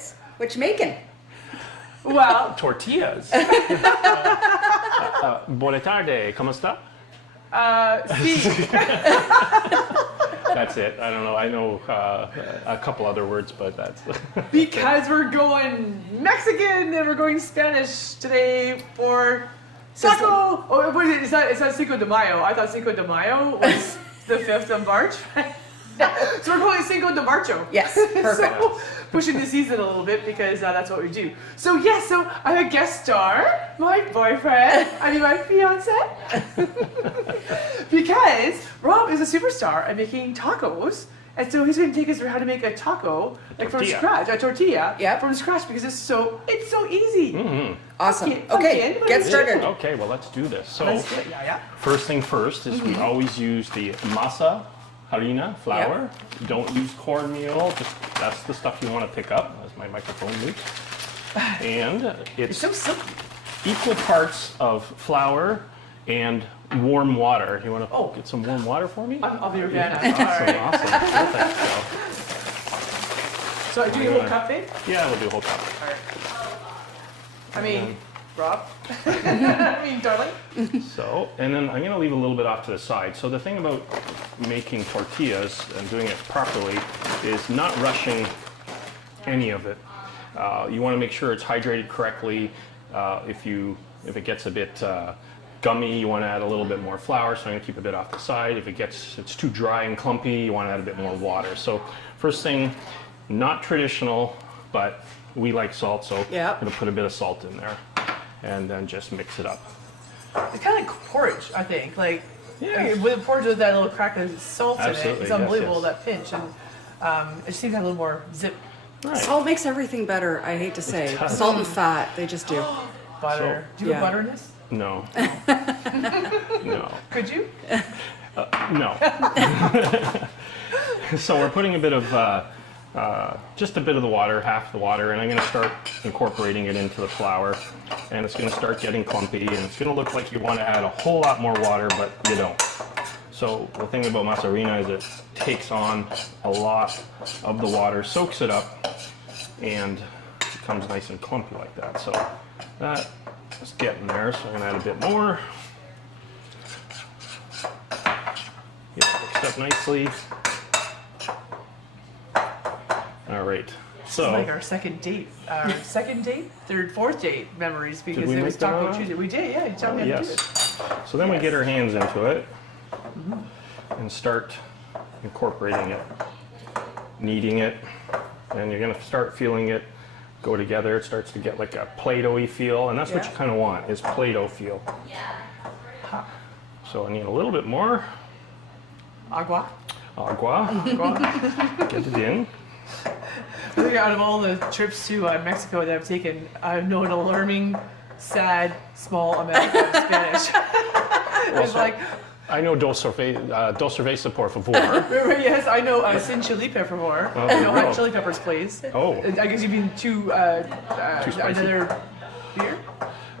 is. What you making? Well, Tortillas. Buona tarde, ¿cómo está? see, That's it. I don't know. I know a couple other words, but that's. because we're going Mexican and we're going Spanish today for taco. Oh, wait, it's not Cinco de Mayo. I thought Cinco de Mayo was the 5th of March. So we're calling Cinco de Marcho. Yes, perfect. So, pushing the season a little bit because that's what we do. So yes, so I'm a guest star, my boyfriend, my fiancé. Because Rob is a superstar at making tacos. And so he's going to take us through how to make a taco, like from scratch, a tortilla, from scratch, because it's so easy. Mm-hmm. Awesome. Okay, get started. Okay, well, let's do this. So, Yeah. first thing first is we always use the masa harina flour. Don't use cornmeal. That's the stuff you want to pick up, as my microphone moves. And it's so silky. equal parts of flour and warm water. You want to get some warm water for me? I'll be right back. Awesome. Perfect. So do you a whole cup, babe? Yeah, we'll do a whole cup. I mean, Rob. Darling. So, and then I'm going to leave a little bit off to the side. So the thing about making tortillas and doing it properly is not rushing any of it. You want to make sure it's hydrated correctly. If it gets a bit gummy, you want to add a little bit more flour, so I'm going to keep a bit off the side. If it's too dry and clumpy, you want to add a bit more water. So first thing, not traditional, but we like salt, so I'm going to put a bit of salt in there and then just mix it up. It's kind of like porridge, I think. Like with porridge with that little crack of salt in it, it's unbelievable, that pinch. And it just seems to have a little more zip. Right. Salt makes everything better, I hate to say. Salt and fat, they just do. Butter. Do you have butter in this? No. No. Could you? No. So we're putting a bit of, just a bit of the water, half the water, and I'm going to start incorporating it into the flour. And it's going to start getting clumpy, and it's going to look like you want to add a whole lot more water, but you don't. So the thing about masa harina is it takes on a lot of the water, soaks it up, and it becomes nice and clumpy like that. So that is getting there, so I'm going to add a bit more. Get it mixed up nicely. All right. So it's like our second date, third, fourth date memories, because we it was make that Taco one? Tuesday. We did, yeah. You told me how to do it. So then we get our hands into it and start incorporating it, kneading it, and you're going to start feeling it go together. It starts to get like a Play-Doh-y feel, and that's what you kind of want, is Play-Doh feel. So I need a little bit more. Agua. Get it in. I think out of all the trips to Mexico that I've taken, I've known an alarming, sad, small amount of Spanish. It's like, I know dos cerveza, por favor. yes, I know sin chili por favor. Hot chili peppers, please. Oh. I guess you mean two another beer?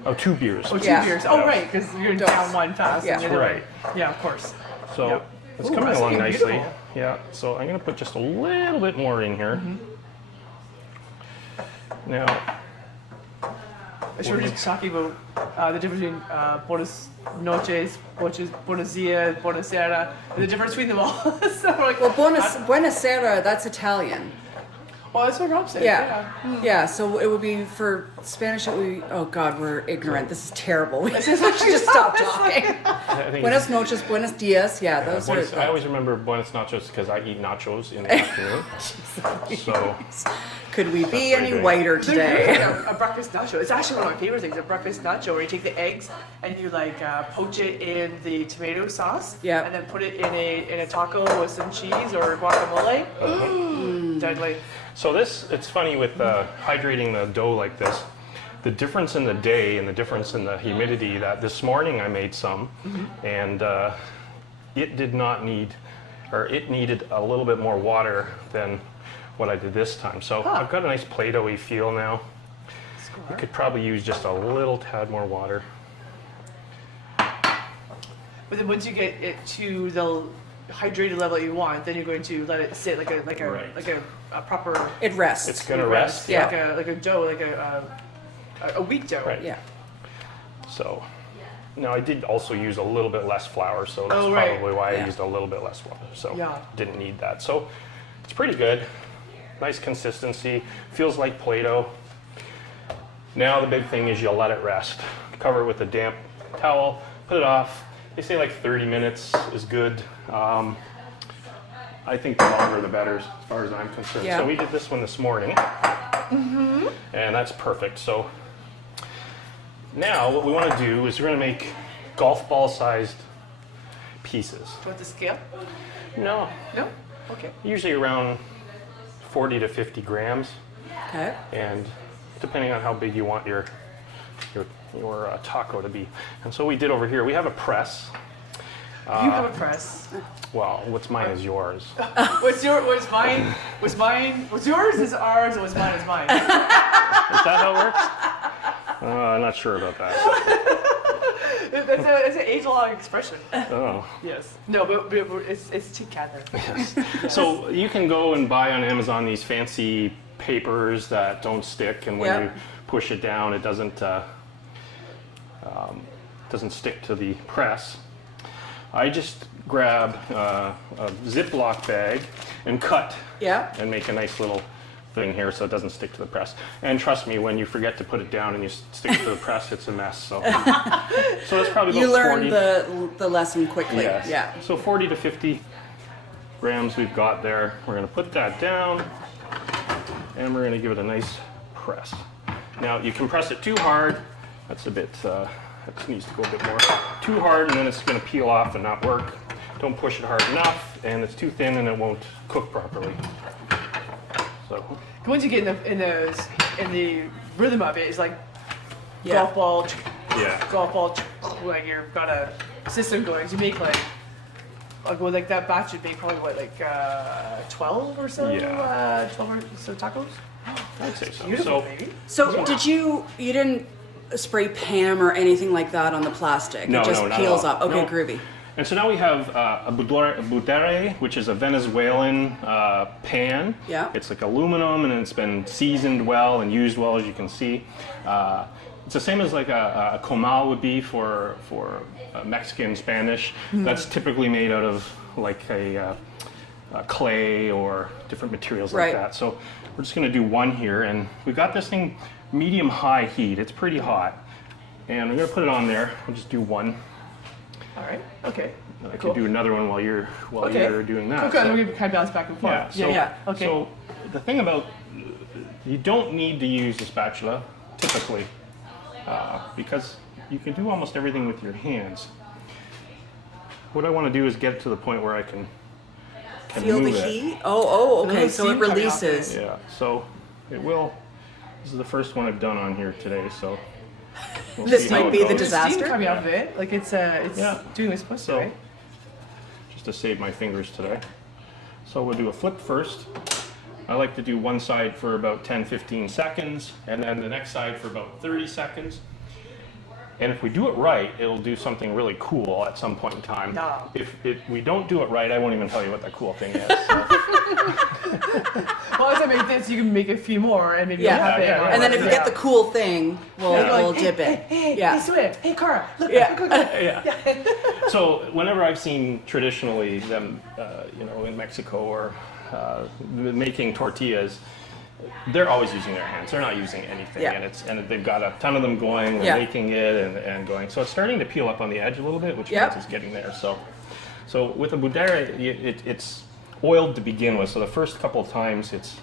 Oh, 2 beers. Oh, 2 beers. Oh, right, because you're down one fast. Yeah, right. Yeah, of course. So it's coming along nicely. Yeah, so I'm going to put just a little bit more in here. Now, we were just talking about the difference between buenas noches, buenos dias, buonasera, the difference between them all. So we're like, Well, buonasera, that's Italian. well, that's what Rob said. Yeah, so it would be for Spanish, it would be, oh God, we're ignorant. This is terrible. We should just stop talking. Buenas noches, buenos dias. Yeah, those are. I always remember buenas nachos because I eat nachos in the afternoon. So, could we be any great. whiter today? A breakfast nacho. It's actually one of my favorite things, a breakfast nacho, where you take the eggs and you like poach it in the tomato sauce. Yeah. And then put it in a taco with some cheese or guacamole. Deadly. so it's funny with hydrating the dough like this. The difference in the day and the difference in the humidity, that this morning I made some, and it did not need, or it needed a little bit more water than what I did this time. So I've got a nice Play-Doh-y feel now. You could probably use just a little tad more water. But then once you get it to hydrated level that you want, then you're going to let it sit like a proper. It rests. It's gonna rest. Yeah. Like a dough, like a wheat dough. Right. Yeah. So now I did also use a little bit less flour, so that's right. probably why I Yeah. used a little bit less water. So Yeah. didn't need that. So it's pretty good. Nice consistency. Feels like Play-Doh. Now the big thing is you'll let it rest. Cover it with a damp towel, put it off. They say like 30 minutes is good. I think the longer the better as far as I'm concerned. Yeah. So we did this one this morning. And that's perfect. So now what we want to do is we're going to make golf ball sized pieces. Do you want the scale? No, No? Okay. usually around 40 to 50 grams. Okay. And depending on how big you want your taco to be. And so we did over here, we have a press. You have a press. Well, what's mine is yours. What's mine? What's yours is ours, and what's mine is mine. Is that how it works? I'm not sure about that. That's an age-long expression. Oh. Yes. No, but it's together. So you can go and buy on Amazon these fancy papers that don't stick, and when Yep. you push it down, it doesn't stick to the press. I just grab a Ziploc bag and cut Yeah. and make a nice little thing here so it doesn't stick to the press. And trust me, when you forget to put it down and you stick it to the press, it's a mess. So that's probably about You 40. learned the lesson quickly. Yes. Yeah. So 40 to 50 grams we've got there. We're going to put that down and we're going to give it a nice press. Now you can press it too hard. That's a bit, that needs to go a bit more. Too hard and then it's going to peel off and not work. Don't push it hard enough and it's too thin and it won't cook properly. So Once you get in the rhythm of it, it's like Yeah. golf yeah. ball, like you've got a system going. So you make like that batch would make probably what, like 12 or so? Yeah. 12 or so tacos? I'd say so. Beautiful, So baby. So did you didn't spray Pam or anything like that on the plastic? No, it just no, not at peels all. up. Okay, No. groovy. And so now we have a budare, which is a Venezuelan pan. Yeah. It's like aluminum and it's been seasoned well and used well, as you can see. It's the same as like a comal would be for Mexican Spanish. That's typically made out of like a clay or different materials like Right. that. So we're just going to do one here, and we've got this thing medium-high heat. It's pretty hot, and we're going to put it on there. We'll just do one. All right. Okay. I Cool. could do another one while you're doing that. Okay. So- We can kind of bounce back and forth. yeah, so, Yeah. Okay. So the thing about, you don't need to use a spatula typically because you can do almost everything with your hands. What I want to do is get to the point where I can Feel the move it. heat? Oh, okay. little So it steam coming off releases. Yeah, so it will. This is the first one I've done on here today, so we'll This see how might it be the goes. There's disaster. steam coming out of it. Like it's Yeah. doing what it's supposed to, So, right? just to save my fingers today. So we'll do a flip first. I like to do one side for about 10-15 seconds, and then the next side for about 30 seconds. And if we do it right, it'll do something really cool at some point in time. No. If we don't do it right, I won't even tell you what that cool thing is. So. Well, as I make this, you can make a few more and maybe Yeah. it'll happen. Yeah, And then if you get the cool thing, we'll Like, dip hey, it. Hey, Yeah. hey, Sue-Ann, hey, Cara, look, Yeah. look, look. Yeah. So whenever I've seen traditionally them, in Mexico or making tortillas, they're always using their hands. They're not using anything, Yeah. and they've got a ton of them going. They're Yeah. making it and going. So it's starting to peel up on the edge a little bit, which Yep. means it's getting there. So with a budare, it's oiled to begin with. So the first couple of times, it's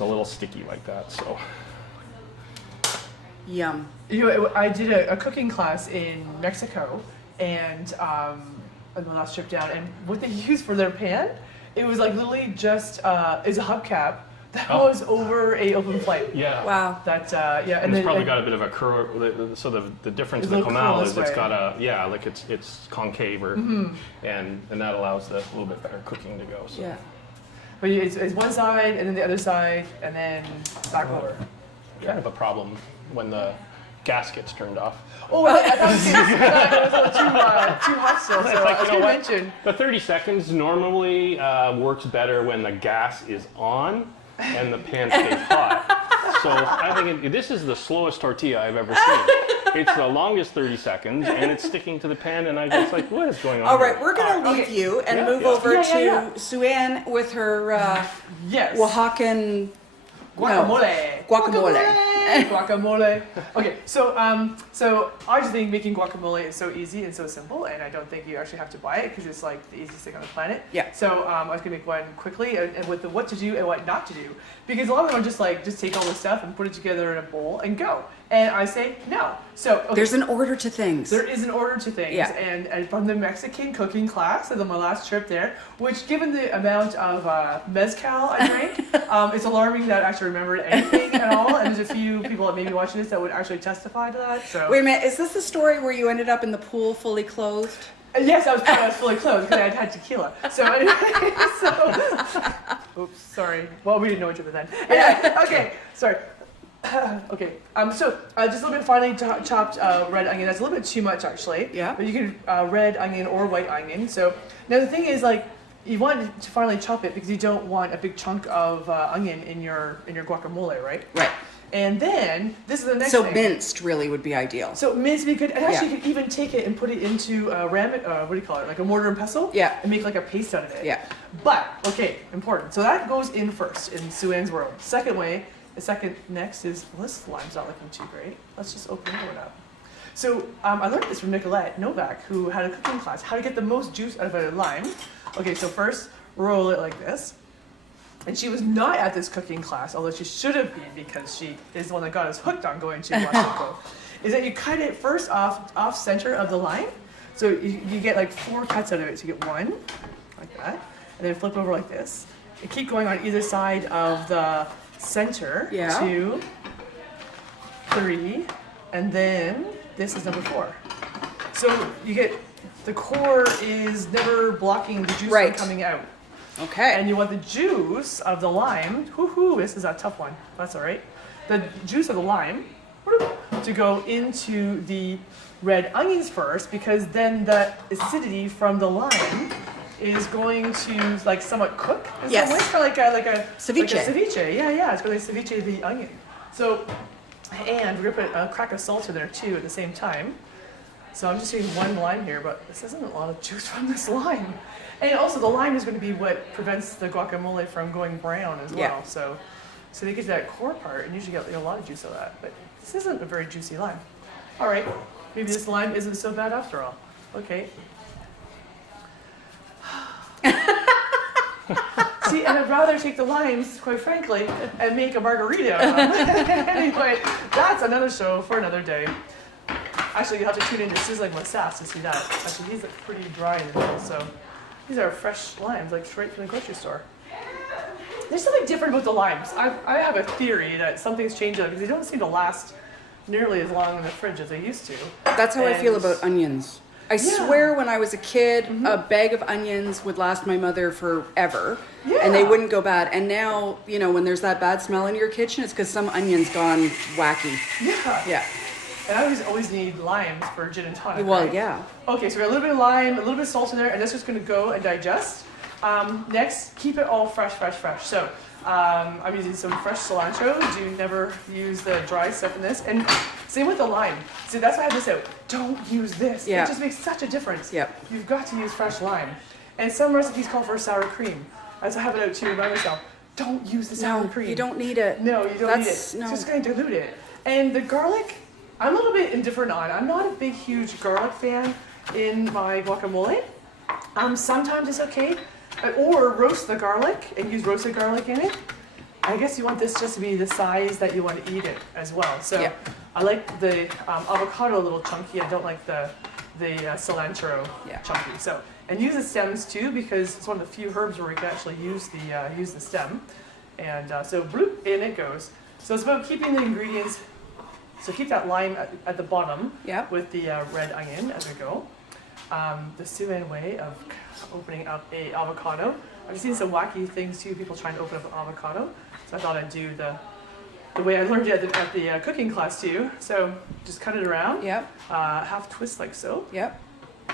a little sticky like that. So Yum. I did a cooking class in Mexico, and on the last trip down, and what they used for their pan, it was like literally just is a hubcap that Oh. was over a open flame. yeah. Wow. That yeah, And it's probably like, got a bit of a curl. So the difference It's in a the little comal curl is this it's way. got like it's concave or, and that allows the little bit better cooking to go. So. Yeah. but it's one side and then the other side and then back over. Kind of a problem when the gas gets turned off. Oh, I thought it was too hot still. So Like, I was you know going what? to mention. The 30 seconds normally works better when the gas is on and the pan stays hot. So I think this is the slowest tortilla I've ever seen. It's the longest 30 seconds, and it's sticking to the pan, and I just like, what is going on? All right, here? we're going to leave okay. you and Yeah, move yeah. over Yeah. to Sue-Ann with her Yes. Oaxacan Guacamole. Guacamole. Okay, so I just think making guacamole is so easy and so simple, and I don't think you actually have to buy it because it's like the easiest thing on the planet. Yeah. So I was gonna make one quickly and with the what to do and what not to do, because a lot of them are just take all this stuff and put it together in a bowl and go. And I say no. So okay. There's an order to things. There is an order to things, Yeah. and from the Mexican cooking class, and on my last trip there, which given the amount of mezcal I drank, it's alarming that I actually remembered anything at all, and there's a few people that may be watching this that would actually testify to that, so. Wait a minute, is this the story where you ended up in the pool fully clothed? Yes, I was fully clothed because I had had tequila. So anyway, oops, sorry. Well, we didn't know each other then. Yeah, okay, sorry. Okay, so just a little bit finely chopped red onion. That's a little bit too much actually. Yeah. But you can red onion or white onion. So now the thing is, like, you want to finely chop it because you don't want a big chunk of onion in your guacamole, right? Right. And then this is the next So thing. minced really would be ideal. So minced, we could, and actually Yeah. you could even take it and put it into what do you call it? Like a mortar and pestle. Yeah. And make like a paste out of it. Yeah. But okay, important. So that goes in first in Sue-Ann's world. Next is, well, this lime's not looking too great. Let's just open it up. So I learned this from Nicolette Novak, who had a cooking class, how to get the most juice out of a lime. Okay, so first roll it like this. And she was not at this cooking class, although she should have been because she is the one that got us hooked on going to Hualtuco. Is that you cut it first off center of the lime. So you get like 4 cuts out of it. So you get 1, like that, and then flip over like this. And keep going on either side of the center. Yeah. 2, 3, and then this is number 4. So you get, the core is never blocking the juice Right. from coming out. Okay. And you want the juice of the lime, this is a tough one, that's all right. The juice of the lime to go into the red onions first, because then the acidity from the lime is going to like somewhat cook in Yes. some way, kind of like a Ceviche. Like a ceviche, yeah, it's going to ceviche the onion. So, and we're gonna put a crack of salt in there too at the same time. So I'm just using 1 lime here, but this isn't a lot of juice from this lime. And also the lime is going to be what prevents the guacamole from going brown as well. Yeah. So they get to that core part and usually get a lot of juice of that. But this isn't a very juicy lime. All right, maybe this lime isn't so bad after all. Okay. See, and I'd rather take the limes, quite frankly, and make a margarita. Anyway, that's another show for another day. Actually, you'll have to tune into SizzlinwithSAS to see that. Actually, these look pretty dry in the middle, so these are fresh limes, like straight from the grocery store. There's something different about the limes. I have a theory that something's changed because they don't seem to last nearly as long in the fridge as they used to. That's how I feel And- about onions. I swear when I was a kid, a bag of onions would last my mother forever. And they Yeah. wouldn't go bad. And now, you know, when there's that bad smell in your kitchen, it's because some onion's gone wacky. Yeah. Yeah. And I always need limes for gin and tonic. Well, right? yeah. Okay, so we got a little bit of lime, a little bit of salt in there, and that's just going to go and digest. Next, keep it all fresh. So I'm using some fresh cilantro. Do never use the dry stuff in this. And same with the lime. See, that's why I have this out. Don't use this. Yeah. It just makes such a difference. Yep. You've got to use fresh lime. And some recipes call for sour cream. I just have it out too by myself. Don't use the sour No, cream. you don't need it. No, you don't need it. That's- no. It's just going to dilute it. And the garlic, I'm a little bit indifferent on. I'm not a big, huge garlic fan in my guacamole. Sometimes it's okay. Or roast the garlic and use roasted garlic in it. I guess you want this just to be the size that you want to eat it as well. So Yeah. I like the avocado a little chunky. I don't like the cilantro Yeah. chunky. So, and use the stems too, because it's one of the few herbs where we can actually use the stem. And so bloop, in it goes. So it's about keeping the ingredients. So keep that lime at the bottom Yep. with the red onion as we go. The Sue-Ann way of opening up a avocado. I've seen some wacky things too, people trying to open up an avocado. So I thought I'd do the the way I learned it at the cooking class too. So just cut it around. Yep. Half twist like so. Yep.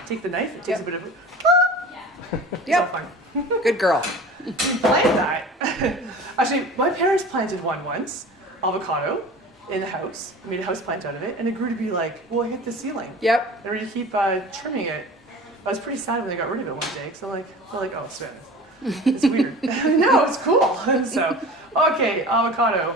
Take the knife. It takes a bit of. It's all Yep. fine. Good girl. We planted that. Actually, my parents planted one once, avocado, in the house. Made a house plant out of it, and it grew to be like, well, it hit the ceiling. Yep. And we keep trimming it. I was pretty sad when they got rid of it one day, because I'm like, oh, Sue-Ann, it's weird. No, it's cool. So, okay, avocado.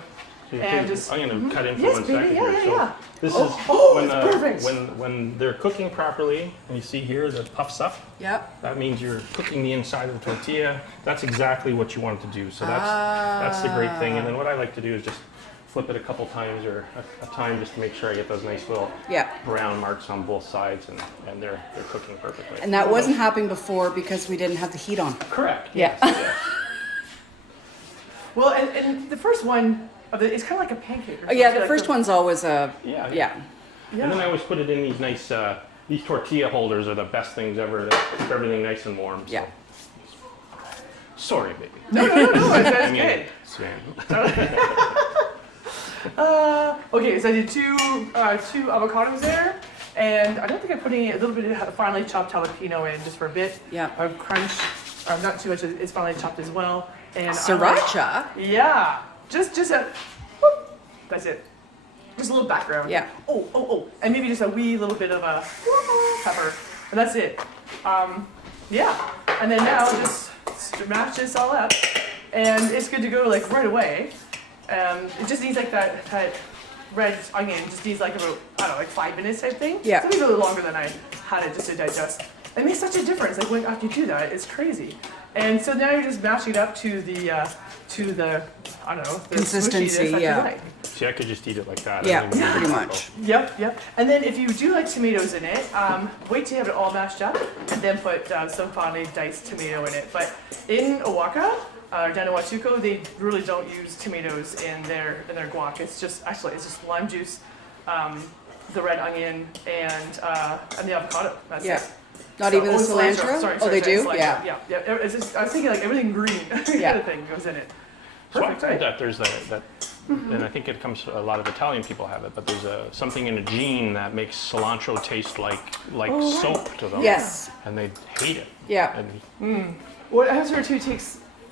So And just- I'm going to cut in for Yes, 1 baby, second yeah, here. yeah, So yeah. this Oh, is oh, when, it's perfect. when they're cooking properly, and you see here the puffs up, Yep. that means you're cooking the inside of the tortilla. That's exactly what you want it to do. So that's the great thing. And then what I like to do is just flip it a couple times or a time just to make sure I get those nice little Yeah. brown marks on both sides, and they're cooking perfectly. And that wasn't happening before because we didn't have the heat on. Correct. Yeah. Yes. Well, and the first one, it's kind of like a pancake. Or Oh, yeah, something, the like first one's always a, Yeah. yeah. And then I always put it in these nice, these tortilla holders are the best things ever to keep everything nice and warm. So. Yeah. Sorry, baby. No, that's I mean, good. Sue-Ann. Okay, so I did two avocados there, and I don't think I'm putting a little bit of finely chopped jalapeno in just for a bit. Yeah. Of crunch, not too much. It's finely chopped as well. And Sriracha? Yeah, just a. Whoop, that's it. Just a little background. Yeah. Oh, and maybe just a wee little bit of a pepper, and that's it. Yeah, and then now just smash this all up, and it's good to go like right away. It just needs like that red onion just needs like about, I don't know, like 5 minutes type thing. Yeah. So maybe a little longer than I had it just to digest. It makes such a difference. Like when after you do that, it's crazy. And so now you're just mashing it up to the I don't know, the Consistency, smushiness that yeah. you like. See, I could just eat it like that. Yeah, I don't even need pretty to much. Yep. And then if you do like tomatoes in it, wait till you have it all mashed up, and then put some finely diced tomato in it. But in Oaxaca, down in Hualtuco, they really don't use tomatoes in their guac. It's just lime juice, the red onion, and the avocado. That's Yeah. it. Not So- even the cilantro? Sorry, Oh, they do? cilantro. Yeah. Yeah. It's just, I was thinking like everything green Yeah. kind of thing goes in it. So I've Perfect, heard right? that there's that and I think it comes, a lot of Italian people have it, but there's something in a gene that makes cilantro taste like soap to them. Yes. And they hate it. Yeah. And What I have heard too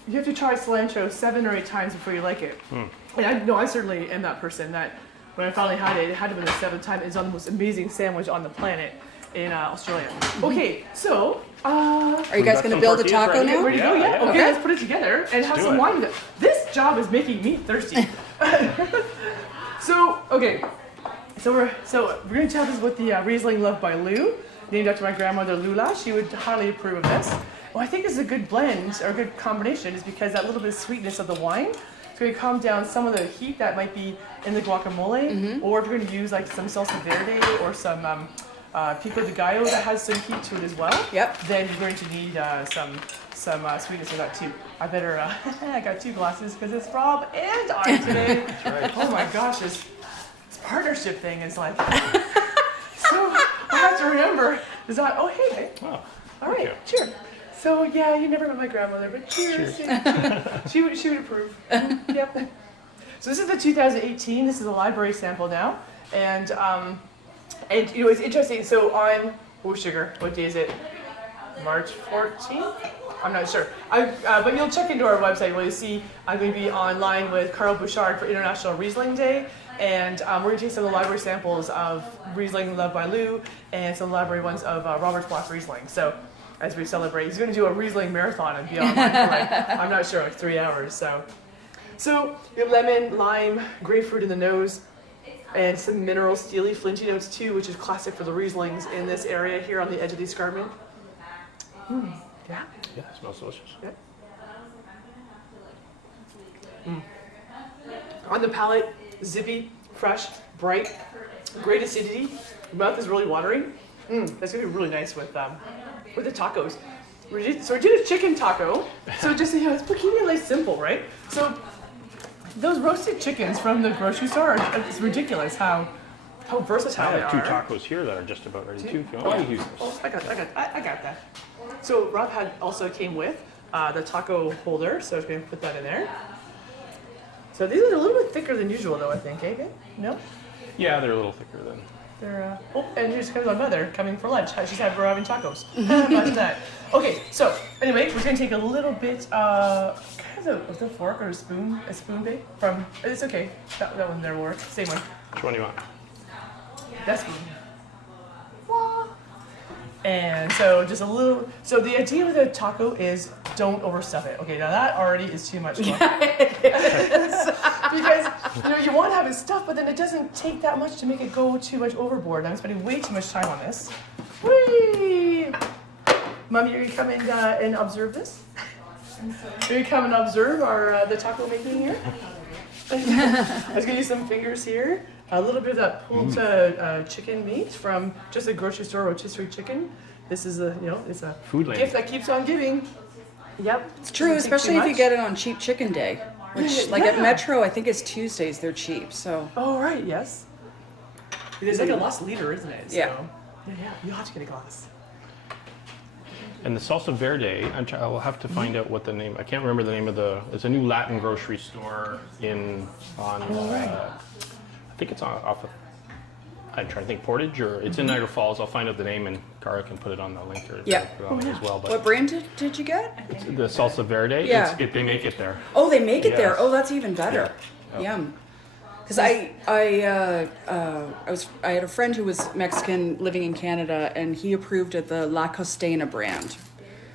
you have to try cilantro 7 or 8 times before you like it. And I certainly am that person that when I finally had it had to be the 7th time. It's on the most amazing sandwich on the planet in Australia. Okay, so Are you We've guys got going to some build a tortillas taco ready. now? ready to go? Yeah, Yeah. yeah. Okay, Okay. let's put it together and have do some it. wine with it. This job is making me thirsty. So we're gonna tell this with the Riesling loved by Lou, named after my grandmother Lula. She would highly approve of this. Well, I think this is a good blend or a good combination, is because that little bit of sweetness of the wine is going to calm down some of the heat that might be in the guacamole, or if you're going to use like some salsa verde or some pico de gallo that has some heat to it as well. Yep. Then you're going to need some sweetness of that too. I better. I got 2 glasses because it's Rob and I today. Oh my gosh, this partnership thing is like. So I have to remember. Is that? Oh hey. oh, All right. you. Cheers. So yeah, you never met my grandmother, but cheers. She would approve. Yep. So this is the 2018. This is a library sample now, and it's interesting. So on sugar. What day is it? March 14th. I'm not sure. But you'll check into our website where you see I'm going to be online with Carl Bouchard for International Riesling Day. And we're going to take some of the library samples of Riesling Loved by Lou and some library ones of Robert's Black Riesling. So as we celebrate, he's going to do a Riesling marathon and be online for like, I'm not sure, like 3 hours. So you have lemon, lime, grapefruit in the nose, and some mineral, steely, flinty notes too, which is classic for the Rieslings in this area here on the edge of the escarpment. Yeah. Yeah, it smells delicious. On the palate, zippy, fresh, bright, great acidity. Your mouth is really watering. That's gonna be really nice with the tacos. So we did a chicken taco. So just it's keeping it like simple, right? So those roasted chickens from the grocery store, it's ridiculous how versatile I they have 2 are. tacos here that are just about ready too. If you want to use Oh, this. I got that. So Rob also came with the taco holder, so I'm going to put that in there. So these are a little bit thicker than usual, though, I think, eh? Babe? No? Yeah, they're a little thicker than. They're, oh, and here's comes my mother coming for lunch. She's having we're having tacos. Imagine that. Okay, so anyway, we're gonna take a little bit, kind of a fork or a spoon, babe. From it's okay. That one there will work. Same one. Which one do you want? That spoon. Wah. And so just a little. So the idea with a taco is don't overstuff it. Okay, now that already is too much fun. Because you want to have it stuffed, but then it doesn't take that much to make it go too much overboard. I'm spending way too much time on this. Whee! Mommy, are you come and observe this? Are you come and observe our the taco making here? I was gonna use some fingers here. A little bit of that pulled chicken meat from just a grocery store rotisserie chicken. This is it's a Food lane. gift that keeps on giving. Yep. It's true, especially if you get it on cheap chicken day, which like at Yeah. Metro, I think it's Tuesdays. They're cheap, so. Oh right, yes. It is like a lost leader, isn't it? So, Yeah. Yeah. You have to get a glass. And the salsa verde, I will have to find out what the name. I can't remember the name of the. It's a new Latin grocery store on. I think it's off of. I'm trying to think Portage or it's in Niagara Falls. I'll find out the name and Cara can put it on the link or Yeah. put it on there as well. But What brand did you get? it's the salsa verde. Yeah. They make it there. Oh, they make it there. Yes. Oh, that's even better. Yeah. Yum. Because I had a friend who was Mexican living in Canada, and he approved of the La Costena brand,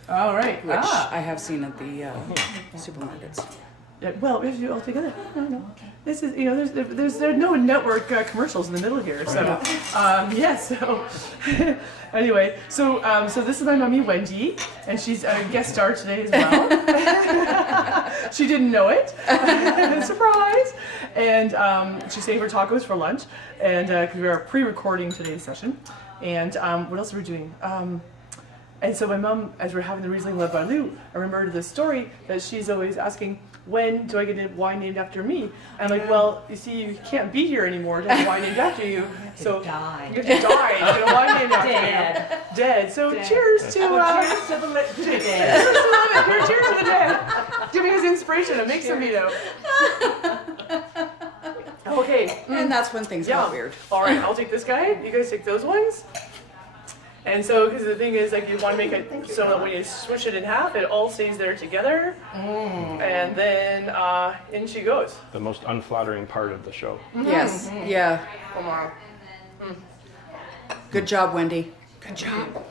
All right. which I have seen at the supermarkets. Yeah, well, we have to do it all together. No. This is, there's no network commercials in the middle here. So, So, anyway, so this is my mommy, Wendy, and she's a guest star today as well. She didn't know it. Surprise! And she's saving her tacos for lunch, and because we are pre-recording today's session. And what else are we doing? And so my mom, as we're having the Riesling Le Barlou, I remembered the story that she's always asking, when do I get a wine named after me? And I'm like, well, you see, you can't be here anymore to have a wine named after you. So Die. you have to die to get a wine named after Dead. you. Dead. So Dead. cheers to Cheers to the Cheers dead. to the living. Cheers to the dead. Giving us inspiration to make some vino. Okay. And that's when things Yeah. got weird. All right, I'll take this guy. You guys take those ones. And so, because the thing is, like, you want to make it so that when you switch it in half, it all stays there together. And then in she goes. The most unflattering part of the show. Yes. Yeah. Come on. Good job, Wendy. Good job.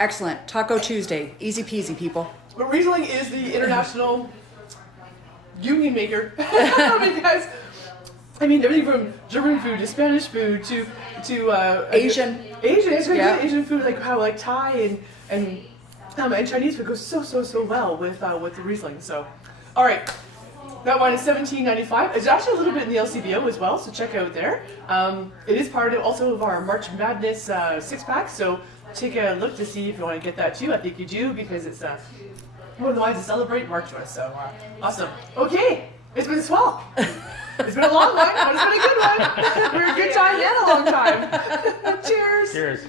Excellent. Taco Tuesday. Easy peasy, people. But Riesling is the international union maker because. I mean, everything from German food to Spanish food to Asian. Asian, it's Yeah. Asian food, like how like Thai and Chinese food goes so well with the Riesling. So, all right, that one is $17.95. It's actually a little bit in the LCBO as well, so check out there. It is part of our March Madness 6-pack, so take a look to see if you want to get that too. I think you do because it's one of the wines to celebrate March with. So awesome. Okay, it's been swell. It's been a long one, but it's been a good one. We're a good time and a long time. Cheers. Cheers.